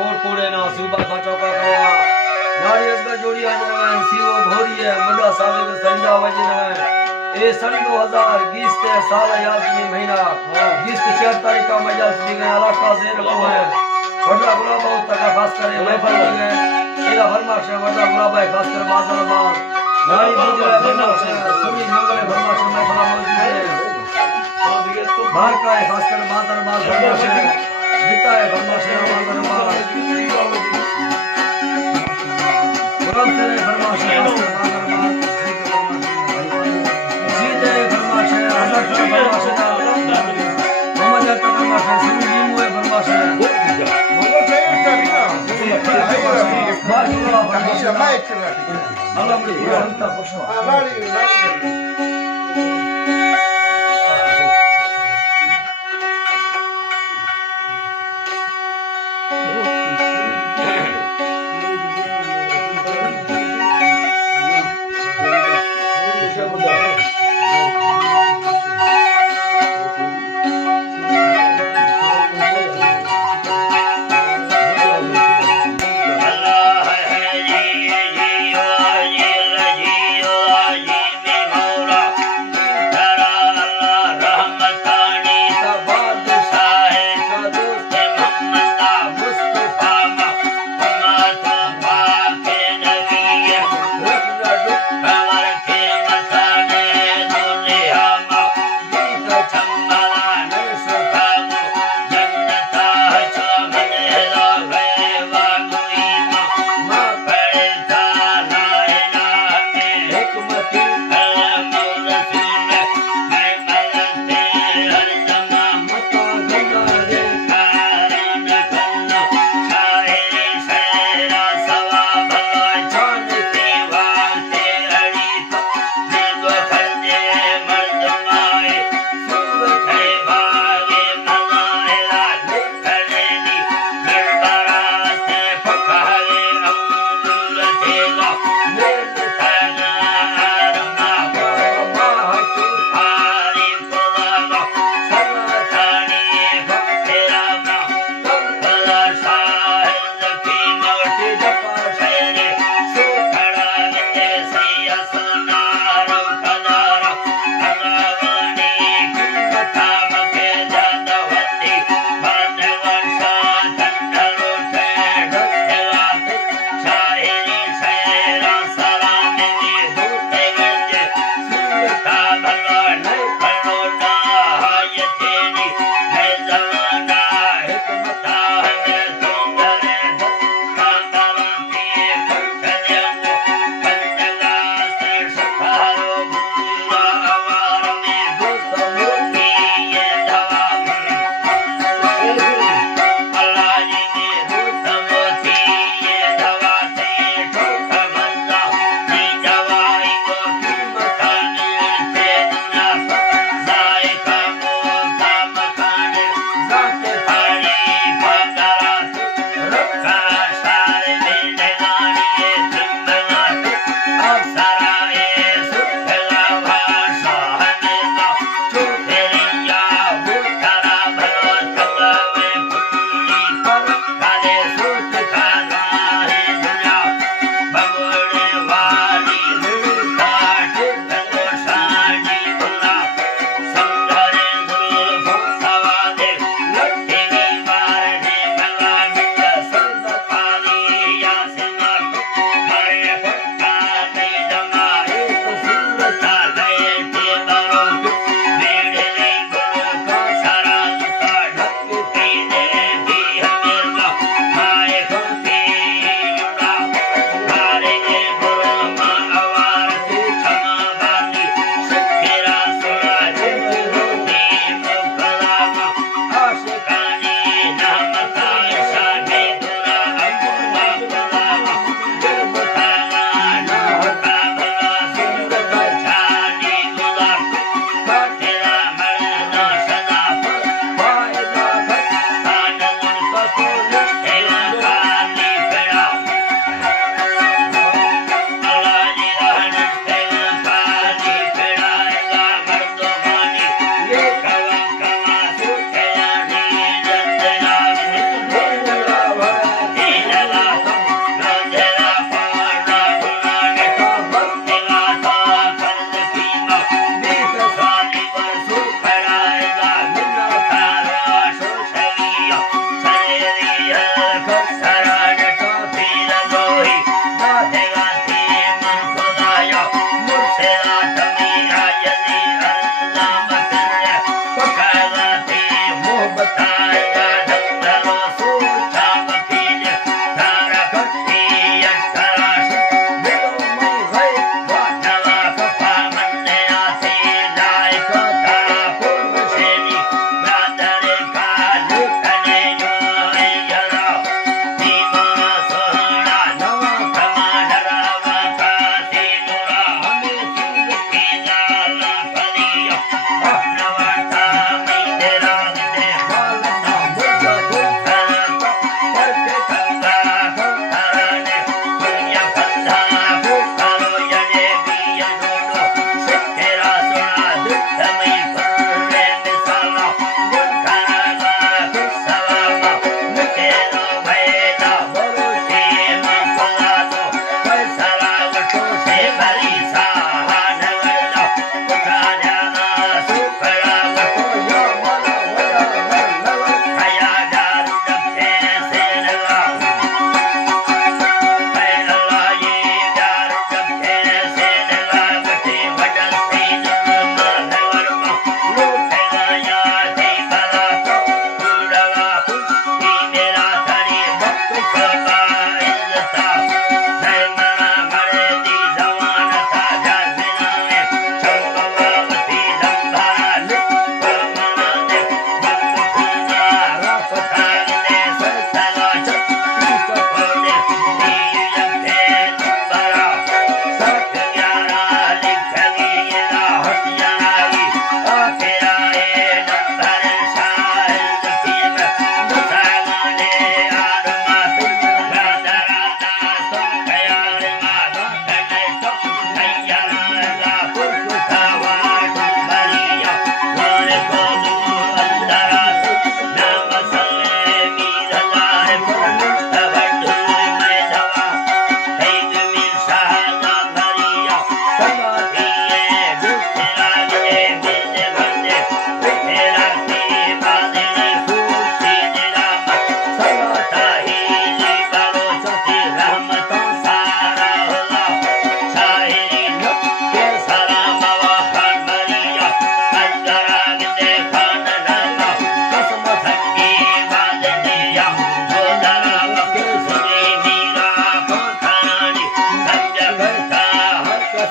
coat कोड़े ना सुबह का चौका कया नारियल का जोड़ी आज नवे सीवो घोरी है मुंडा साले के संजा वजन है ए सन 2020 ते साल यादनी महीना 20 तारीख का मजलिस दी गया इलाका से रखो है वडला गुलाब बहुत तक खास करे महफिल दी गए एरा फरमाश वडला गुलाब है खास कर बाजार बाग नारी बुजरे फरमाश सुनी मंगले फरमाश महफिल मौजूद है बाहर का है खास कर बाजार बाग फरमाश जीता है फरमाश बाजार बाग गुलाब से फरमाश खास कर बाजार बाग जीते फरमाश हजरत फरमाश मोहम्मद अता फरमाश सुनी नीमू है फरमाश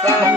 सा